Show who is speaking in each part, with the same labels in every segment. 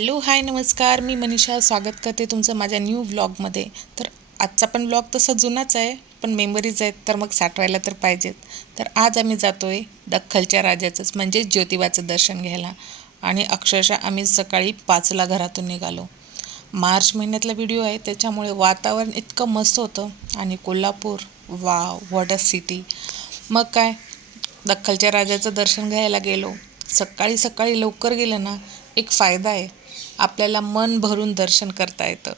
Speaker 1: Hello hi नमस्कार. मी मनीषा. स्वागत करते तुमचं माझ्या न्यू व्लॉगमध्ये तर आजचा पण व्लॉग तसा जुनाच आहे पण मेमरीज आहेत तर मग साठवायला तर पाहिजेत. तर आज आम्ही जातो आहे दख्खलच्या राजाचंच म्हणजे ज्योतिबाचं दर्शन घ्यायला. आणि अक्षरशः आम्ही सकाळी पाचला घरातून निघालो. मार्च महिन्यातला व्हिडिओ आहे त्याच्यामुळे वातावरण इतकं मस्त होतं. आणि कोल्हापूर वा वॉट अ सिटी मग काय दख्खलच्या राजाचं दर्शन घ्यायला गेलो. सकाळी सकाळी लवकर गेलं ना एक फायदा आहे. आपल्याला मन भरून दर्शन करता येतं.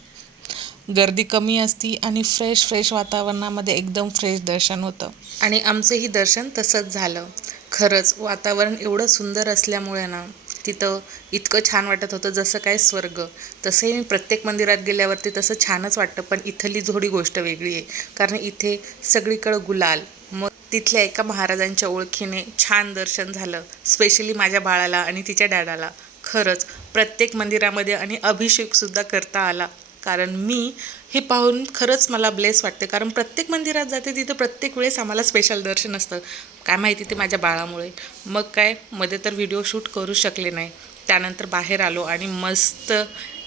Speaker 1: गर्दी कमी असती आणि फ्रेश फ्रेश वातावरणामध्ये एकदम फ्रेश दर्शन होतं. आणि आमचंही दर्शन तसंच झालं. खरंच वातावरण एवढं सुंदर असल्यामुळे ना तिथं इतकं छान वाटत होतं जसं काय स्वर्ग. तसंही मी प्रत्येक मंदिरात गेल्यावरती तसं छानच वाटतं पण इथली थोडी गोष्ट वेगळी आहे. कारण इथे सगळीकडं गुलाल. मग तिथल्या एका महाराजांच्या ओळखीने छान दर्शन झालं स्पेशली माझ्या बाळाला आणि तिच्या डॅडाला खरंच प्रत्येक मंदिरामध्ये आणि अभिषेकसुद्धा करता आला. कारण मी हे पाहून खरंच मला ब्लेस वाटते. कारण प्रत्येक मंदिरात जाते तिथं प्रत्येक वेळेस आम्हाला स्पेशल दर्शन असतं. काय माहिती ते माझ्या बाळामुळे. मग काय मध्ये तर व्हिडिओ शूट करू शकले नाही. त्यानंतर बाहेर आलो आणि मस्त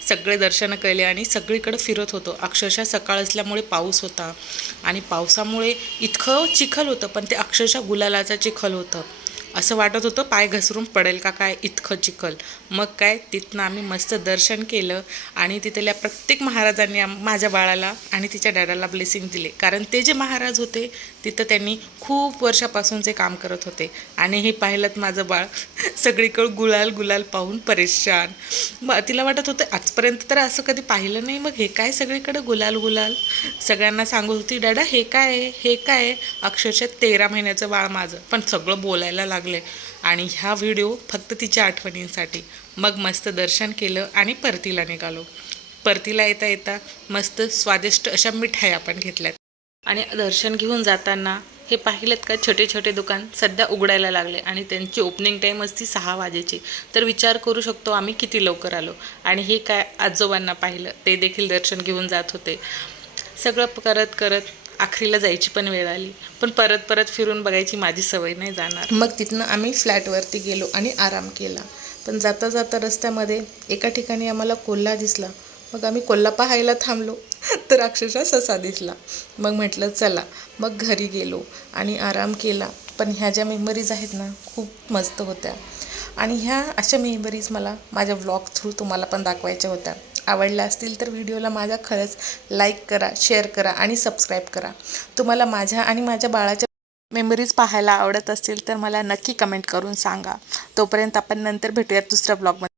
Speaker 1: सगळे दर्शनं केले आणि सगळीकडे फिरत होतो. अक्षरशः सकाळ असल्यामुळे पाऊस होता. आणि पावसामुळे इतकं चिखल होतं पण ते अक्षरशः गुलालाचं चिखल होतं. असं वाटत होतं पाय घसरून पडेल का काय? इतकं चिखल. मग काय? तिथनं आम्ही मस्त दर्शन केलं आणि तिथल्या प्रत्येक महाराजांनी आम- माझ्या बाळाला आणि तिच्या डॅडाला ब्लेसिंग दिले. कारण ते जे महाराज होते तिथं त्यांनी खूप वर्षापासूनचे काम करत होते. आणि हे पाहिलं माझं बाळ सगळीकडं गुलाल गुलाल पाहून परेशान. मग तिला वाटत होतं आजपर्यंत तर असं कधी पाहिलं नाही. मग हे काय सगळीकडं गुलाल गुलाल? सगळ्यांना सांगत होती डॅडा हे काय आहे? हे काय आहे? अक्षरशः तेरा महिन्याचं बाळ माझं. पण सगळं बोलायला लागलं. आणि ह्या व्हिडिओ फक्त तिच्या आठवणींसाठी. मग मस्त दर्शन केलं आणि परतीला निघालो. परतीला येता येता मस्त स्वादिष्ट अशा मिठाई आपण घेतल्यात. आणि दर्शन घेऊन जाताना हे पाहिलेत का छोटे छोटे दुकान सध्या उघडायला लागले आणि त्यांची ओपनिंग टाईम असती सहा वाजेची. तर विचार करू शकतो आम्ही किती लवकर आलो. आणि हे काय आजोबांना पाहिलं ते देखील दर्शन घेऊन जात होते. सगळं करत करत आखरीला जायची पण वेळ आली. पण परत परत फिरून बघायची माझी सवय नाही जाणार. मग तिथनं आम्ही फ्लॅटवरती गेलो आणि आराम केला. पण जाता जाता रस्त्यामध्ये एका ठिकाणी आम्हाला कोल्हा दिसला. मग आम्ही कोल्हा पाहायला थांबलो. तर अक्षरशः ससा दिसला. मग म्हटलं चला. मग घरी गेलो आणि आराम केला. पण ह्या ज्या मेमरीज आहेत ना खूप मस्त होत्या. आणि ह्या अशा मेमरीज मला माझ्या व्लॉग थ्रू तुम्हाला पण दाखवायच्या होत्या. आवडला असतील तर व्हिडिओला माझा खरंच लाईक करा शेअर करा आणि सबस्क्राईब करा. तुम्हाला माझ्या आणि माझ्या बाळाच्या मेमरीज पाहायला आवडत असतील तर मला नक्की कमेंट करून सांगा. तोपर्यंत आपण नंतर भेटूयात दुसऱ्या ब्लॉगमध्ये